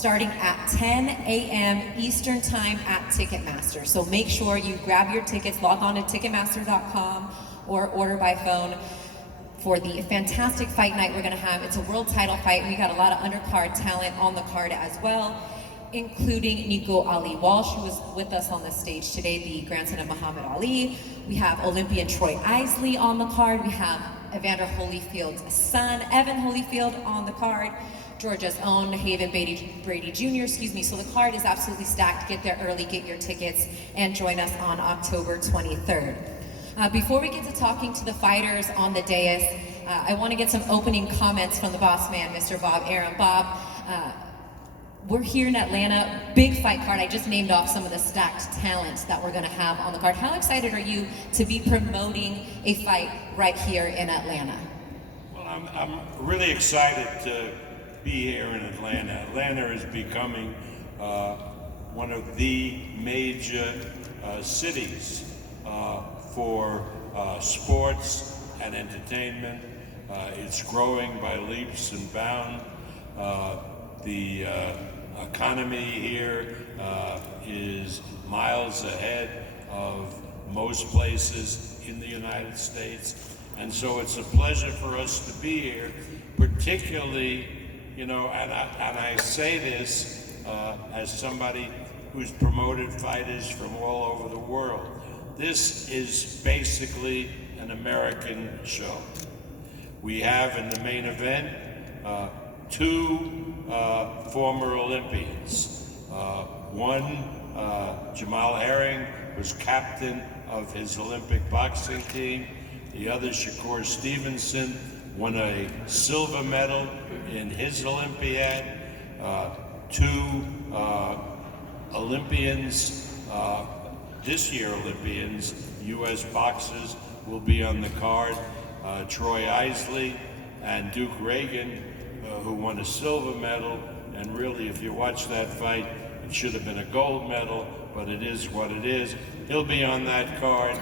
starting at 10 a.m. Eastern Time at Ticketmaster. So make sure you grab your tickets, log on to Ticketmaster.com or order by phone for the fantastic fight night we're going to have. It's a world title fight. We got a lot of undercard talent on the card as well, including Nico Ali Walsh, who was with us on the stage today, the grandson of Muhammad Ali. We have Olympian Troy Isley on the card. We have Evander Holyfield's son, Evan Holyfield, on the card. Georgia's own Haven Brady Jr., So the card is absolutely stacked. Get there early, get your tickets, and join us on October 23rd. Before we get to talking to the fighters on the dais, I want to get some opening comments from the boss man, Mr. Bob Arum. Bob, we're here in Atlanta, big fight card. I just named off some of the stacked talents that we're going to have on the card. How excited are you to be promoting a fight right here in Atlanta? Well, I'm really excited to be here in Atlanta. Atlanta is becoming one of the major cities for sports and entertainment. It's growing by leaps and bounds. The economy here is miles ahead of most places in the United States. And so it's a pleasure for us to be here, particularly, and I say this as somebody who's promoted fighters from all over the world. This is basically an American show. We have in the main event two former Olympians. One, Jamel Herring, was captain of his Olympic boxing team. The other, Shakur Stevenson, won a silver medal in his Olympiad. Two Olympians, this year Olympians, U.S. boxers, will be on the card. Troy Isley and Duke Reagan, who won a silver medal, and really, if you watch that fight, it should have been a gold medal, but it is what it is. He'll be on that card.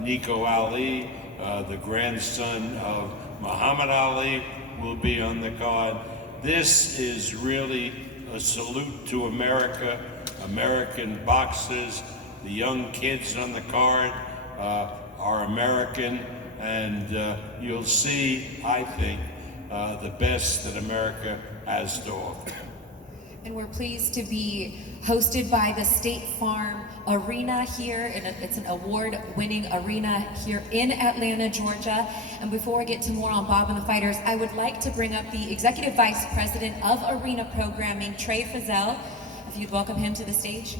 Nico Ali, the grandson of Muhammad Ali, will be on the card. This is really a salute to America, American boxers. The young kids on the card are American, and you'll see, I think, the best that America has to offer. And we're pleased to be hosted by the State Farm Arena here, and it's an award-winning arena here in Atlanta, Georgia. And before I get to more on Bob and the fighters, I would like to bring up the Executive Vice President of Arena Programming, Trey Fazell. If you'd welcome him to the stage.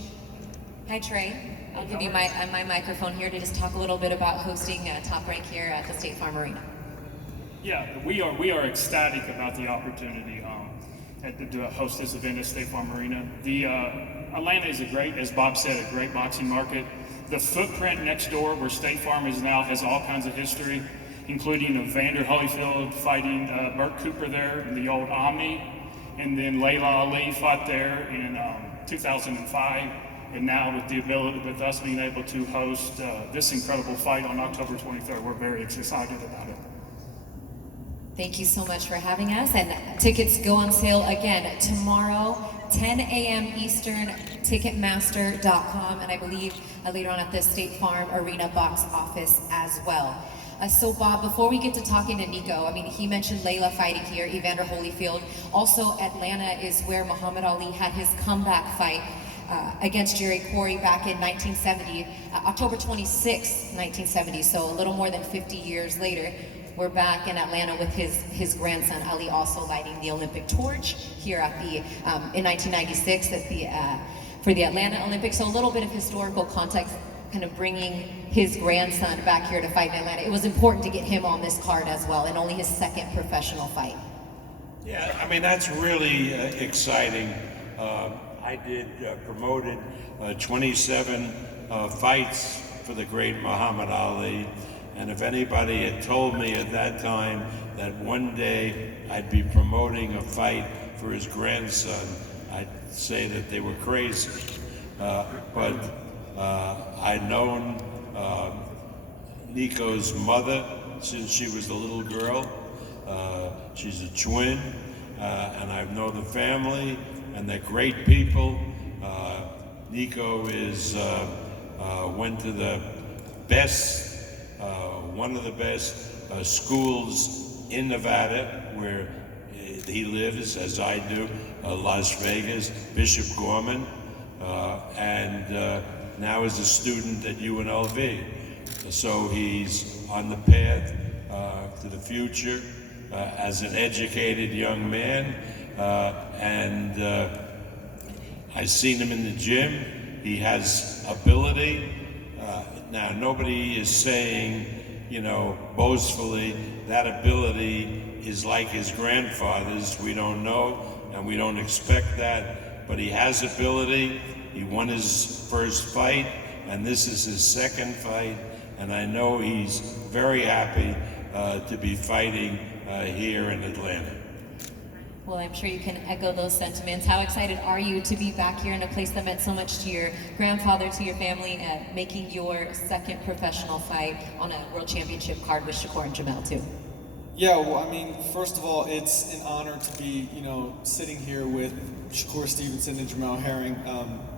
Hi, Trey. I'll give you my microphone here to just talk a little bit about hosting Top Rank here at the State Farm Arena. Yeah, we are ecstatic about the opportunity to host this event at State Farm Arena. Atlanta is as Bob said, a great boxing market. The footprint next door, where State Farm is now, has all kinds of history, including Evander Holyfield fighting Burt Cooper there in the old Omni, and then Layla Ali fought there in 2005. And now with us being able to host this incredible fight on October 23rd, we're very excited about it. Thank you so much for having us. And tickets go on sale again tomorrow, 10 a.m. Eastern, Ticketmaster.com, and I believe later on at the State Farm Arena box office as well. So Bob, before we get to talking to Nico, he mentioned Layla fighting here, Evander Holyfield. Also, Atlanta is where Muhammad Ali had his comeback fight against Jerry Quarry back in 1970, October 26, 1970, so a little more than 50 years later. We're back in Atlanta with his grandson Ali also lighting the Olympic torch here at the in 1996 for the Atlanta Olympics. So a little bit of historical context, kind of bringing his grandson back here to fight in Atlanta. It was important to get him on this card as well, and only his second professional fight. Yeah, that's really exciting. I promoted 27 fights for the great Muhammad Ali. And if anybody had told me at that time that one day I'd be promoting a fight for his grandson, I'd say that they were crazy. But I'd known Nico's mother since she was a little girl. She's a twin, and I know the family, and they're great people. Nico went to the best, one of the best schools in Nevada, where he lives, as I do, Las Vegas, Bishop Gorman, and now is a student at UNLV. So he's on the path to the future as an educated young man, and I've seen him in the gym. He has ability. Now, nobody is saying, boastfully, that ability is like his grandfather's. We don't know, and we don't expect that, but he has ability. He won his first fight, and this is his second fight, and I know he's very happy to be fighting here in Atlanta. Well, I'm sure you can echo those sentiments. How excited are you to be back here in a place that meant so much to your grandfather, to your family, and making your second professional fight on a world championship card with Shakur and Jamel too? Yeah, well, I mean, first of all, it's an honor to be, sitting here with Shakur Stevenson and Jamel Herring.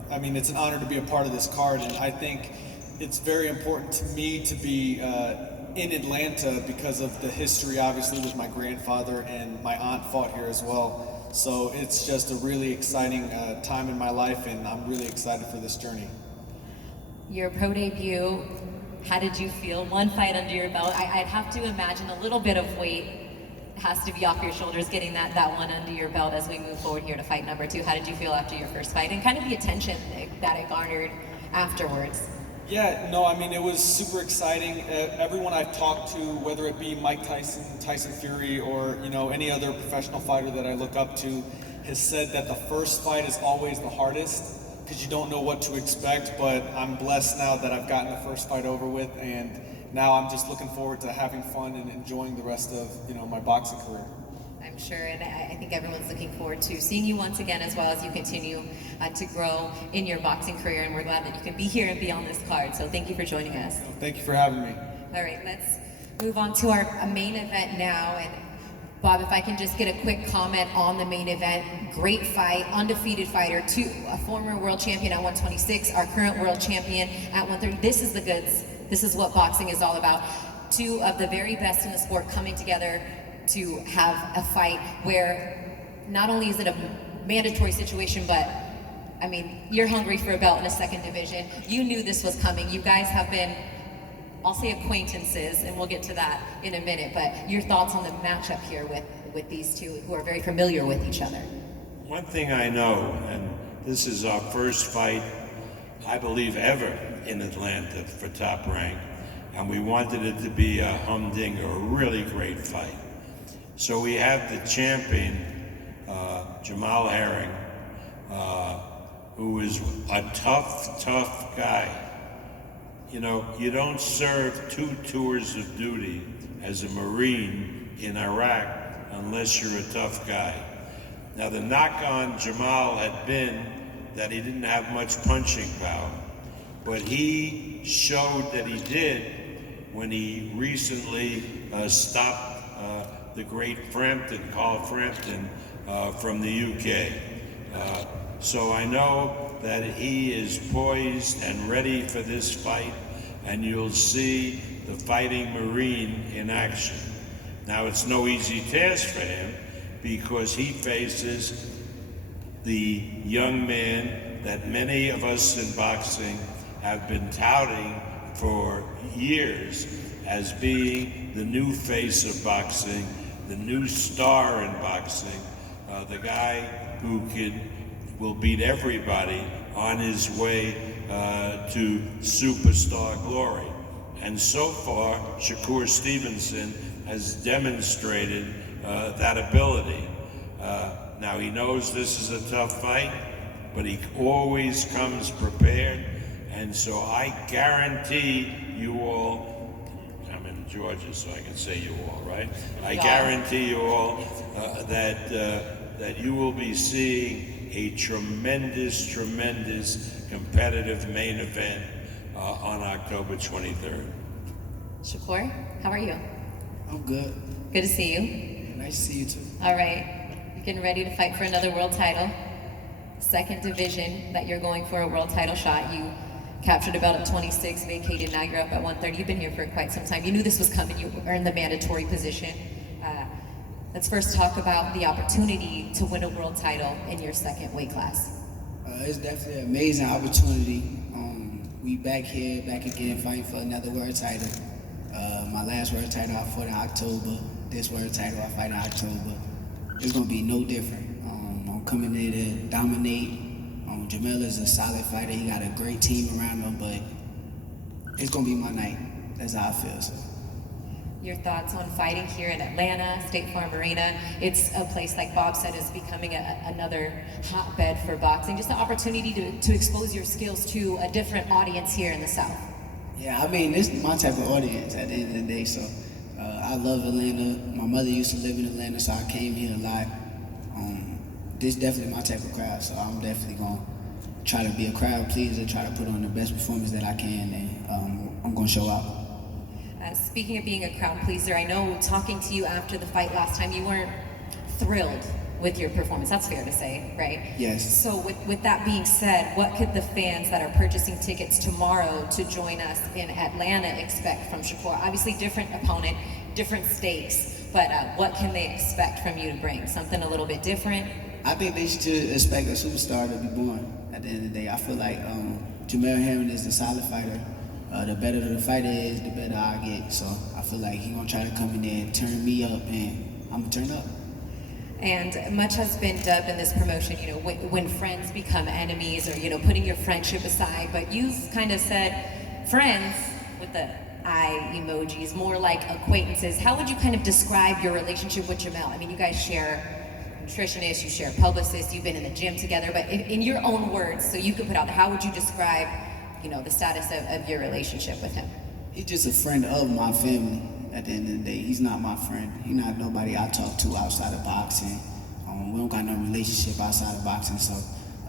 I mean, it's an honor to be a part of this card, and I think it's very important to me to be in Atlanta because of the history, obviously, with my grandfather, and my aunt fought here as well. So it's just a really exciting time in my life, and I'm really excited for this journey. Your pro debut, how did you feel? One fight under your belt. I'd have to imagine a little bit of weight has to be off your shoulders getting that one under your belt as we move forward here to fight number 2. How did you feel after your first fight, and kind of the attention that it garnered afterwards? Yeah, no, I mean, it was super exciting. Everyone I've talked to, whether it be Mike Tyson, Tyson Fury, or any other professional fighter that I look up to, has said that the first fight is always the hardest because you don't know what to expect. But I'm blessed now that I've gotten the first fight over with, and now I'm just looking forward to having fun and enjoying the rest of my boxing career. I'm sure, and I think everyone's looking forward to seeing you once again, as well as you continue to grow in your boxing career, and we're glad that you can be here and be on this card. So thank you for joining us. Thank you for having me. All right, let's move on to our main event now. And Bob, if I can just get a quick comment on the main event. Great fight, undefeated fighter, a former world champion at 126, our current world champion at 130. This is the goods. This is what boxing is all about. 2 of the very best in the sport coming together to have a fight where not only is it a mandatory situation, but I mean, you're hungry for a belt in a second division. You knew this was coming. You guys have been, I'll say, acquaintances, and we'll get to that in a minute, but your thoughts on the matchup here with these two who are very familiar with each other. One thing I know, and this is our first fight, I believe, ever in Atlanta for Top Rank, and we wanted it to be a humdinger, a really great fight. So we have the champion, Jamel Herring, who is a tough guy. You don't serve 2 tours of duty as a Marine in Iraq unless you're a tough guy. Now, the knock on Jamel had been that he didn't have much punching power, but he showed that he did when he recently stopped the great Carl Frampton from the UK. So I know that he is poised and ready for this fight, and you'll see the fighting Marine in action. Now, it's no easy task for him because he faces the young man that many of us in boxing have been touting for years as being the new face of boxing, the new star in boxing, the guy who will beat everybody on his way to superstar glory. And so far, Shakur Stevenson has demonstrated that ability. Now, he knows this is a tough fight, but he always comes prepared. And so I guarantee you all, I'm in Georgia, so I can say you all, right? I guarantee you all that you will be seeing a tremendous competitive main event on October 23rd. Shakur, how are you? I'm good. Good to see you. Nice to see you too. All right. getting ready to fight for another world title. Second division that you're going for a world title shot. You captured a belt at 26, vacated, now you're up at 130. You've been here for quite some time. You knew this was coming, you earned the mandatory position. Let's first talk about the opportunity to win a world title in your second weight class. It's definitely an amazing opportunity. We back here, back again, fighting for another world title. My last world title I fought in October. This world title I fight in October. It's gonna be no different. I'm coming there to dominate. Jamel is a solid fighter. He got a great team around him, but it's gonna be my night. That's how I feel. So. Your thoughts on fighting here in Atlanta, State Farm Arena? It's a place, like Bob said, is becoming another hotbed for boxing. Just the opportunity to expose your skills to a different audience here in the South. Yeah, I mean, this is my type of audience at the end of the day, so I love Atlanta. My mother used to live in Atlanta, so I came here a lot. This is definitely my type of crowd, so I'm definitely going to try to be a crowd pleaser, try to put on the best performance that I can, and I'm going to show out. Speaking of being a crowd pleaser, I know talking to you after the fight last time, you weren't thrilled with your performance. That's fair to say, right? Yes. So with that being said, what could the fans that are purchasing tickets tomorrow to join us in Atlanta expect from Shakur? Obviously different opponent, different stakes, but what can they expect from you to bring? Something a little bit different? I think they should expect a superstar to be born at the end of the day. I feel like Jamel Herring is a solid fighter. The better the fighter is, the better I get. So I feel like he's gonna try to come in there and turn me up, and I'm gonna turn up. And much has been dubbed in this promotion, you know, when friends become enemies, or, you know, putting your friendship aside. But you've kind of said friends with the eye emojis, more like acquaintances. How would you kind of describe your relationship with Jamel? I mean, you guys share nutritionists, you share publicists, you've been in the gym together. But in your own words, so you could put out there, how would you describe, you know, the status of your relationship with him? He's just a friend of my family. At the end of the day, he's not my friend. He's not nobody I talk to outside of boxing. We don't got no relationship outside of boxing, so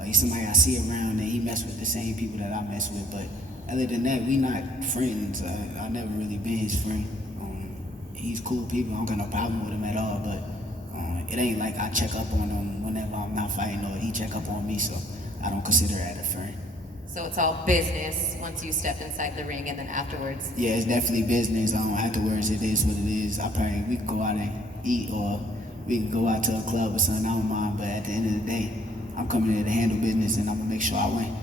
he's somebody I see around, and he mess with the same people that I mess with. But other than that, we not friends. I never really been his friend. He's cool people. I don't got no problem with him at all. But it ain't like I check up on him whenever I'm not fighting, or he check up on me. So I don't consider that a friend. So it's all business once you step inside the ring, and then afterwards? Yeah, it's definitely business. Afterwards, it is what it is. We can go out and eat, or we can go out to a club or something. I don't mind, but at the end of the day, I'm coming here to handle business, and I'm gonna make sure I win.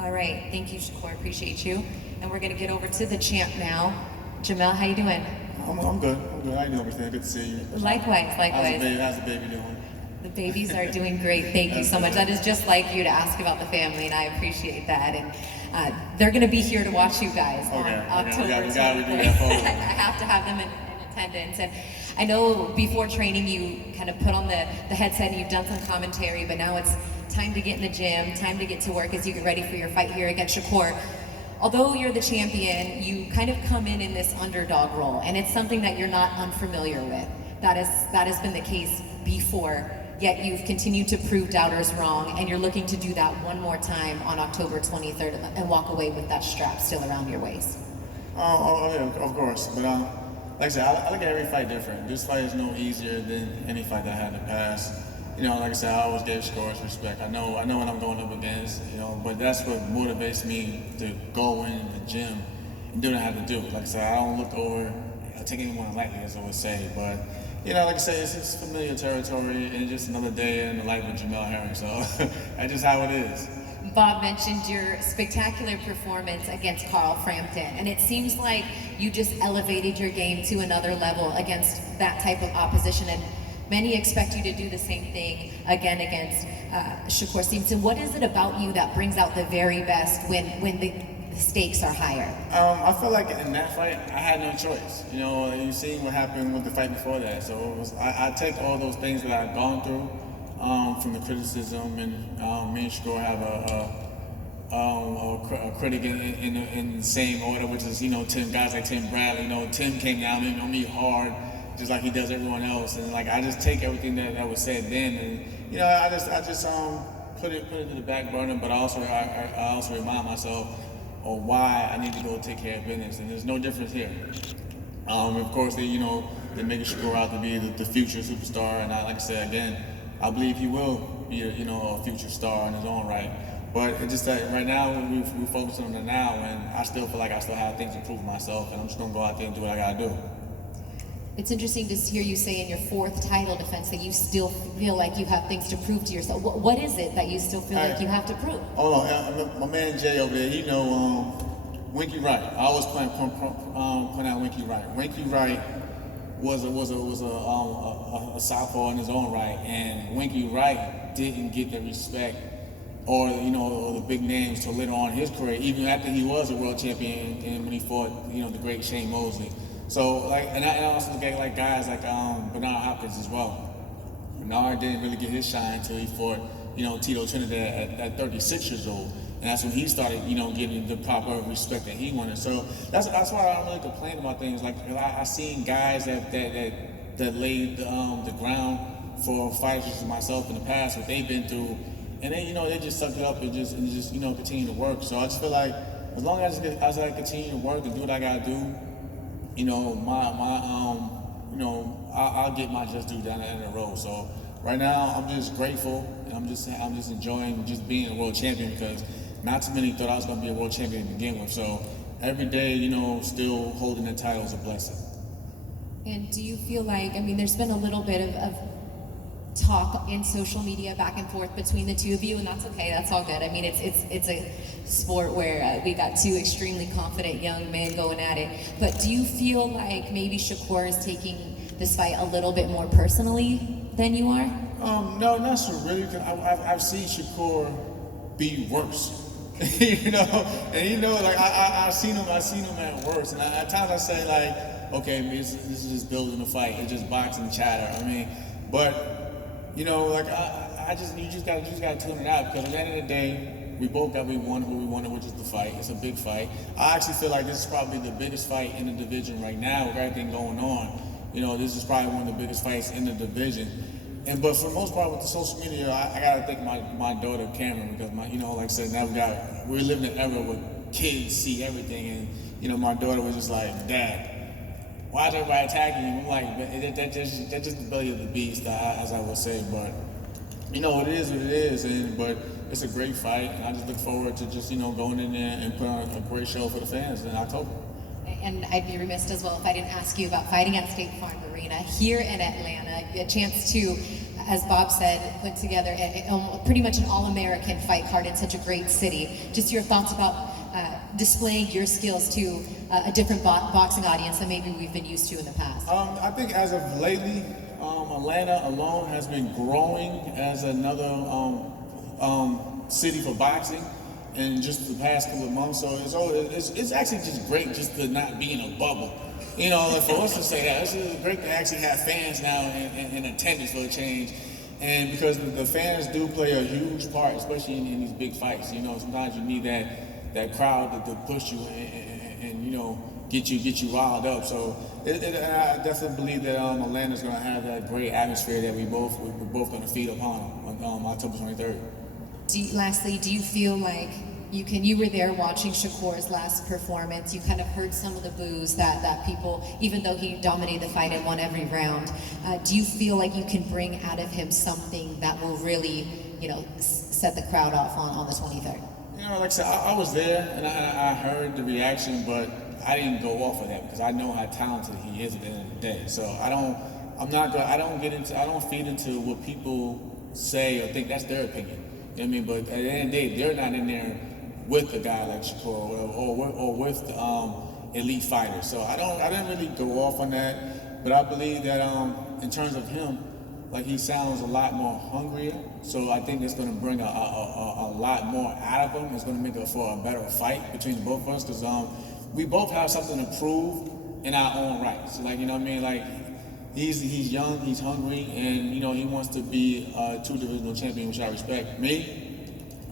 All right, thank you, Shakur. Appreciate you. And we're gonna get over to the champ now. Jamel, how you doing? I'm good. How you doing, everything? Good to see you. Likewise. How's the baby doing? The babies are doing great. Thank you so much. That is just like you to ask about the family, and I appreciate that. And they're going to be here to watch you guys on October 24th. I have to have them in attendance. And I know before training you kind of put on the headset and you've done some commentary, but now it's time to get in the gym, time to get to work as you get ready for your fight here against Shakur. Although you're the champion, you kind of come in this underdog role, and it's something that you're not unfamiliar with. That has been the case before. Yet you've continued to prove doubters wrong, and you're looking to do that one more time on October 23rd and walk away with that strap still around your waist. Yeah, of course. But like I said, I look at every fight different. This fight is no easier than any fight that I had in the past. You know, like I said, I always gave Shakur respect. I know what I'm going up against, you know, but that's what motivates me to go in the gym and do what I have to do. Like I said, I don't look over, I take anyone lightly, as I would say, but you know, like I say, it's familiar territory, and just another day in the life of Jamel Herring, so that's just how it is. Bob mentioned your spectacular performance against Carl Frampton, and it seems like you just elevated your game to another level against that type of opposition, and many expect you to do the same thing again against Shakur Stevenson. What is it about you that brings out the very best when the stakes are higher? I feel like in that fight, I had no choice. You know, you seen what happened with the fight before that. So I take all those things that I've gone through from the criticism, and me and Shakur have a critic in the same order, which is, you know, guys like Tim Bradley. You know, Tim came down on me hard, just like he does everyone else. And like, I just take everything that was said then, and you know, I just put it to the back burner. But I also remind myself or why I need to go take care of business, and there's no difference here. Of course, they're making Shakur out to be the future superstar, and like I said again, I believe he will be a future star in his own right. But it's just that right now we're focusing on the now, and I still feel like I still have things to prove myself, and I'm just gonna go out there and do what I gotta do. It's interesting to hear you say in your 4th title defense that you still feel like you have things to prove to yourself. What is it that you still feel like you have to prove? Hold on, my man Jay over there, Winky Wright. I always point out Winky Wright. Winky Wright was a southpaw in his own right, and Winky Wright didn't get the respect or the big names till later on in his career, even after he was a world champion and when he fought the great Shane Mosley. So and I also look at guys like Bernard Hopkins as well. Bernard didn't really get his shine until he fought Tito Trinidad at 36 years old, and that's when he started getting the proper respect that he wanted. So that's why I don't really complain about things like I seen guys that laid the ground for fighters such as myself in the past, what they've been through, and then they just sucked it up and just continue to work. So I just feel like as long as I continue to work and do what I gotta do, I'll get my just due down the end of the road. So right now I'm just grateful, and I'm just enjoying just being a world champion, because not too many thought I was gonna be a world champion to begin with. So every day, still holding the title is a blessing. And do you feel like, there's been a little bit of talk in social media back and forth between the two of you, and that's okay, that's all good. It's a sport where we got 2 extremely confident young men going at it. But do you feel like maybe Shakur is taking this fight a little bit more personally than you are? No, not so really. Cause I've seen Shakur be worse. I've seen him at worse, and at times I say okay, this is just building a fight. It's just boxing chatter. But you just gotta tune it out, because at the end of the day, we both got what we wanted, which is the fight. It's a big fight. I actually feel like this is probably the biggest fight in the division right now with everything going on. This is probably one of the biggest fights in the division. But for the most part, with the social media, I gotta thank my daughter Cameron, because like I said, now we're living in an era where kids see everything, and my daughter was just like, Dad, why is everybody attacking you? I'm like, that's just the belly of the beast, as I would say. But it is what it is, but it's a great fight, and I just look forward to just going in there and put on a great show for the fans in October. And I'd be remiss as well if I didn't ask you about fighting at State Farm Arena here in Atlanta. A chance to, as Bob said, put together pretty much an all-American fight card in such a great city. Just your thoughts about displaying your skills to a different boxing audience than maybe we've been used to in the past. I think as of lately, Atlanta alone has been growing as another city for boxing in just the past couple of months. So it's actually just great just to not be in a bubble. For us to say that, it's great to actually have fans now in attendance for a change. And because the fans do play a huge part, especially in these big fights. Sometimes you need that crowd to push you and get you riled up. So I definitely believe that Atlanta's going to have that great atmosphere that we're both going to feed upon on October 23rd. Lastly, do you feel like you were there watching Shakur's last performance, you kind of heard some of the boos that people, even though he dominated the fight and won every round, do you feel like you can bring out of him something that will really, set the crowd off on the 23rd? Like I said, I was there and I heard the reaction, but I didn't go off of that because I know how talented he is at the end of the day. So I don't feed into what people say or think that's their opinion. But at the end of the day, they're not in there with a guy like Shakur or with elite fighters. So I didn't really go off on that, but I believe that in terms of him, like he sounds a lot more hungrier. So I think it's going to bring a lot more out of him. It's going to make it for a better fight between the both of us because we both have something to prove in our own right. So he's young, he's hungry, and he wants to be a 2-divisional champion, which I respect. Me,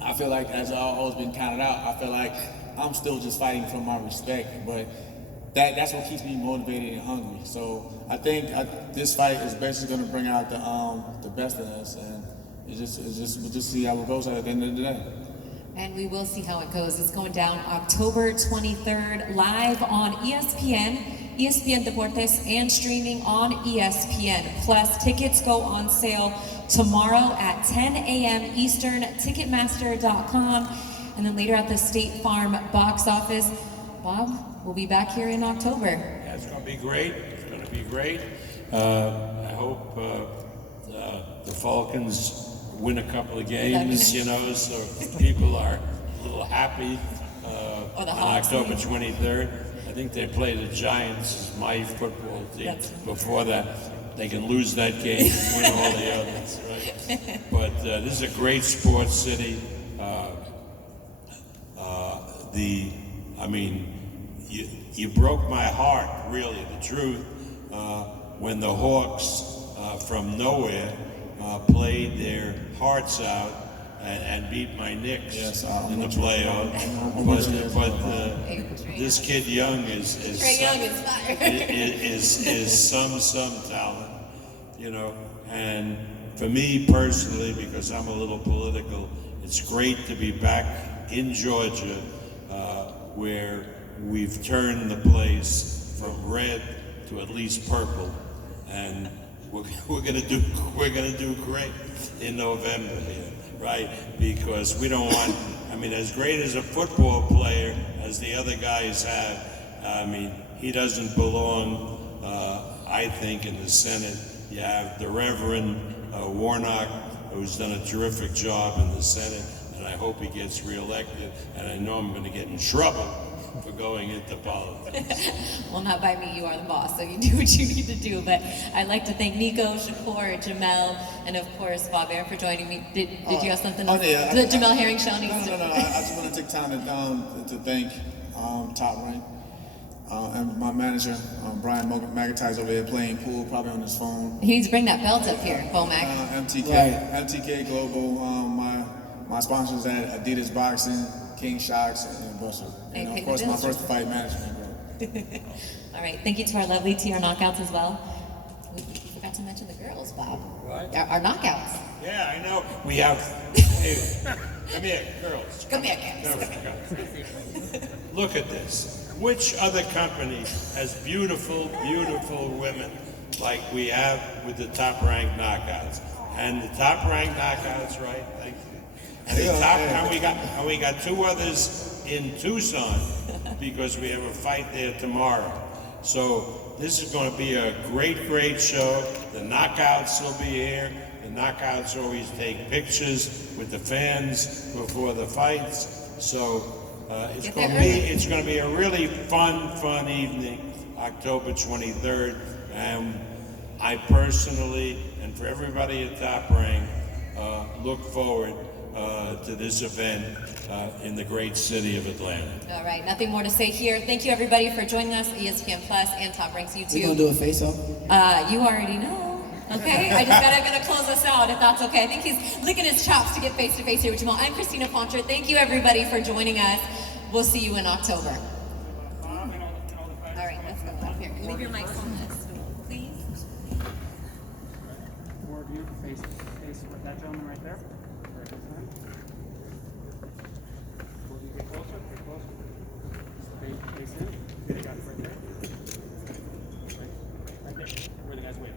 I feel like as I've always been counted out, I feel like I'm still just fighting for my respect, but that's what keeps me motivated and hungry. So I think this fight is basically going to bring out the best in us, and we'll just see how it goes at the end of the day. And we will see how it goes. It's going down October 23rd, live on ESPN. ESPN Deportes, and streaming on ESPN Plus. Tickets go on sale tomorrow at 10 a.m. Eastern, Ticketmaster.com, and then later at the State Farm box office. Bob, we'll be back here in October. Yeah, it's going to be great. It's going to be great. I hope the Falcons win a couple of games, you know, so people are a little happy Or the on Hawks. October 23rd. I think they play the Giants, my football team. That's- Before that, they can lose that game and win all the others, right? But this is a great sports city. You broke my heart, really, the truth, when the Hawks from nowhere played their hearts out and beat my Knicks in the playoffs. But this kid Young is Trae Young is fire. is some talent, you know. And for me personally, because I'm a little political, it's great to be back in Georgia, where we've turned the place from red to at least purple, and we're gonna do great in November here, right? Because we don't want. I mean, as great as a football player as the other guys have, I mean, he doesn't belong. I think in the Senate, you have the Reverend Warnock, who's done a terrific job in the Senate, and I hope he gets reelected. And I know I'm going to get in trouble for going into politics. Well, not by me, you are the boss, so you do what you need to do. But I'd like to thank Nico, Shakur, Jamel, and of course Bob Aaron for joining me. Did you have something else? Yeah, The Jamel Herring show needs No. I just want to take time to thank Top Rank and my manager, Brian McIntyre's over here playing pool, probably on his phone. He needs to bring that belt up here, Bomac. MTK Global, my sponsors at Adidas Boxing, King Shocks, and Buster. Hey, And pay of the course, my bills. first fight management group. All right, thank you to our lovely TR Knockouts as well. We forgot to mention the girls, Bob. What? Our knockouts. Yeah, I know. We have. Hey, come here, girls. Come here, guys. Come. Look at this. Which other company has beautiful women like we have with the Top Rank Knockouts? And the Top Rank Knockouts, right? Thank you. And, and we got two others in Tucson because we have a fight there tomorrow. So this is going to be a great show. The Knockouts will be here. The Knockouts always take pictures with the fans before the fights. So it's going to be a really fun evening, October 23rd. And I personally, and for everybody at Top Rank, look forward to this event in the great city of Atlanta. All right, nothing more to say here. Thank you everybody for joining us, ESPN Plus and Top Rank's YouTube. We gonna do a face-off? You already know. Okay, I just gotta close us out if that's okay. I think he's licking his chops to get face to face here with Jamel. I'm Christina Poncher. Thank you everybody for joining us. We'll see you in October. All right, let's go up here. Leave your mics on this, please. Four of you face with that gentleman right there. Will you get closer? Get closer. Face in. Okay, you got it right there. Right there. Where the guy's waiting.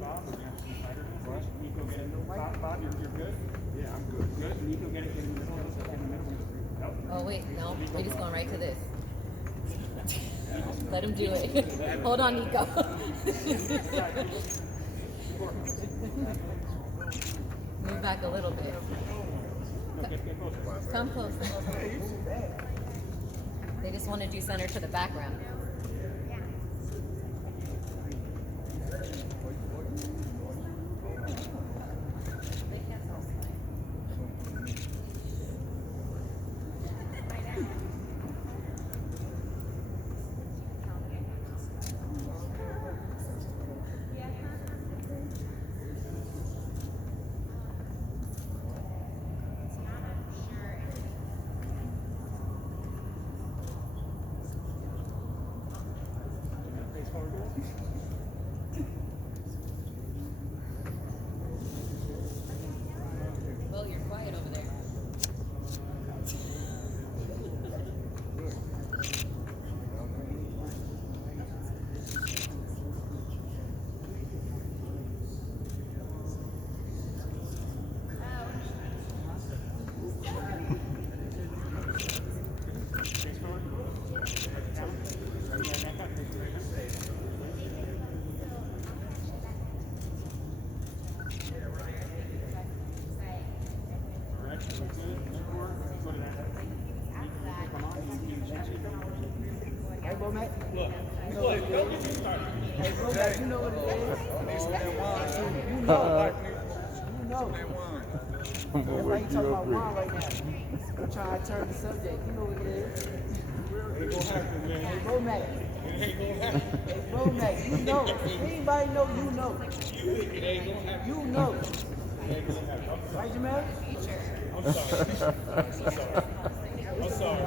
Bob, we're gonna have some fighter. Nico, get in the Bob, you're good? Yeah, I'm good. Good. Nico, get in the middle. Get in the middle. Oh wait, no, we're just going right to this. Let him do it. Hold on, Nico. Move back a little bit. Come closer. They just want to do center to the background. Well, you're quiet over there. bro, Mac. Look, don't get me started. Hey, bro, Mac, you know what it is? You know. You know. That's why you talking about wine right now. I'm trying to turn the subject. You know what it is. Ain't gonna happen, man. Hey, bro, Mac. Ain't gonna happen. Hey, bro, Mac, you know. Anybody know, you know. It ain't gonna happen. You know. Ain't gonna happen. Right, Jamel? I'm sorry. I'm sorry.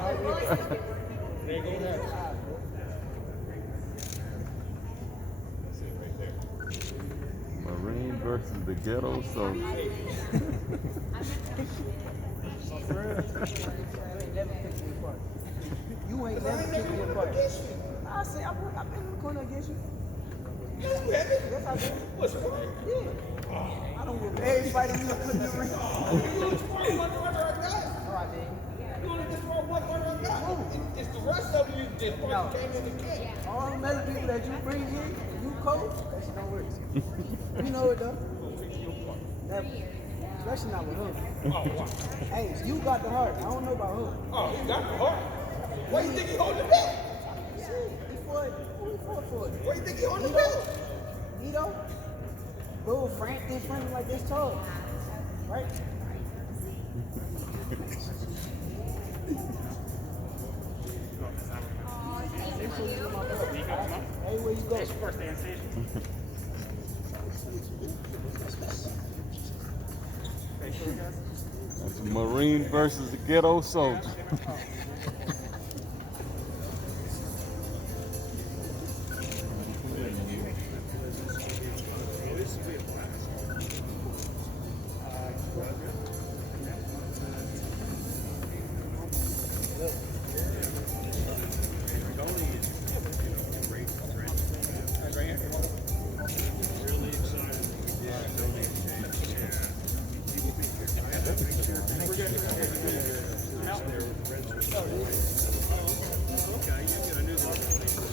It ain't gonna happen. That's it right there. Marine versus the Ghetto Soldier. You ain't never picked me apart. I say, I've been in the corner against you. Yes, I did. What's wrong? Yeah. I don't want everybody you put in the ring. You only scored one runner I got. All right, man. You only just scored one runner I got. It's the rest of you just No. came in the game. All them other people that you bring in, and you coach, that shit don't work. You know it though. Never. Especially not with him. Oh, wow. Hey, you got the heart. I don't know about him. Oh, he got the heart. Why you think he holding the belt? Shit, he fought. Who he fought for? Why you think he holding the belt? Nito? Bro, Frank didn't frame him like this tall. Right? Hey, where you go? It's your first day on station. That's a Marine versus the Ghetto Soldier. Okay, you get a new one.